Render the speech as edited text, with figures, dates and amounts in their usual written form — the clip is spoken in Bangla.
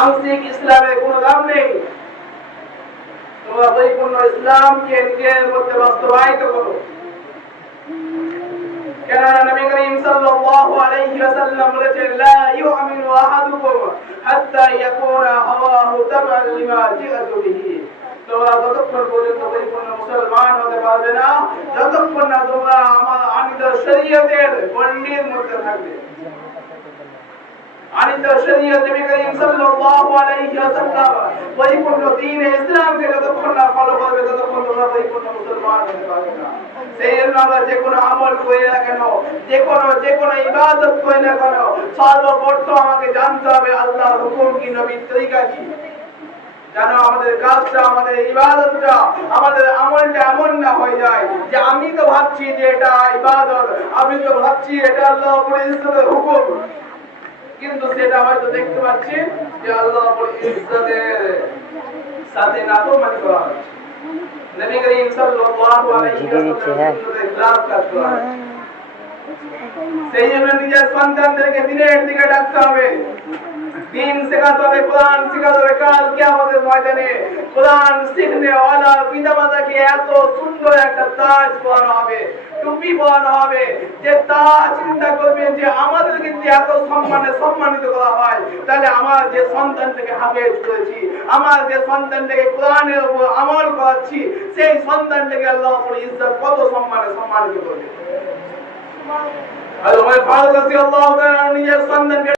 আংশিক ইসলামের কোনো দাম নেই। তোমরা পরিপূর্ণ ইসলামকে নিজের মধ্যে বাস্তবায়িত করো। কেননা নবী করিম সাল্লাল্লাহু আলাইহি ওয়াসাল্লাম বলেছেন, লা ইউমিনু আহাদুকুম হাত্তা ইয়াকুনা হাওয়াহু তাবা'আন লিমা জিআতু বিহি। তোমরা ততক্ষণ পর্যন্ত পরিপূর্ণ মুসলমান হতে পারবে না যতক্ষণ না তোমরা আমার আনিত শরীয়তের গণ্ডির মধ্যে থাকবে। আনিত শরীয়ত নবী করিম সাল্লাল্লাহু আলাইহি ওয়াসাল্লাম পরিপূর্ণ দ্বীন ইসলামকে যতক্ষণ না ফলো করবে ততক্ষণ তোমরা পরিপূর্ণ মুসলমান হতে পারবে না। সেই জন্য আমরা যে কোনো আমল করি না কেন, যে কোনো ইবাদত করি না কেন, সর্বপ্রথম আমাকে জানতে হবে আল্লাহর হুকুম কি, নবীর তরিকা কি। যেন আমাদের কাজটা, আমাদের ইবাদতটা, আমাদের আমলটা এমন না হয়ে যায় যে আমি তো ভাবছি যে এটা ইবাদত, আমি তো ভাবছি এটা আল্লাহ রাব্বুল হুকুম, কিন্তু সেটা হয়তো দেখতে পাচ্ছি যে আল্লাহ রাব্বুল ইজ্জতের সাথে নাফরমানি করা হচ্ছে। নবী করিম সাল্লাল্লাহু আলাইহি ওয়াসাল্লাম ইখলাস কাজ করা। সেই জন্য নিজের সন্তানদেরকে দিনের দিকে ডাকতে হবে, দিন শেখাতে হবে, কোরআন শেখাতে হবে। কাল কিয়ামতের ময়দানে কোরআন শিখনে ওয়ালা পিতামাতাকে এত সুন্দর একটা তাজ পরানো হবে, টুপি পরানো হবে, যে তাজ চিন্তা করবেন যে আমাদের কিন্তু এত সম্মানিত করা হয়, তাহলে আমার যে সন্তানটাকে হাফেজ করেছি, আমার যে সন্তানটাকে কোরআনের উপর আমল করাচ্ছি, সেই সন্তানটাকে আল্লাহ রাব্বুল ইজ্জত কত সম্মানিত করবে। আর ওই ফারুক রাদিয়াল্লাহু তাআলা নিজের সন্তানকে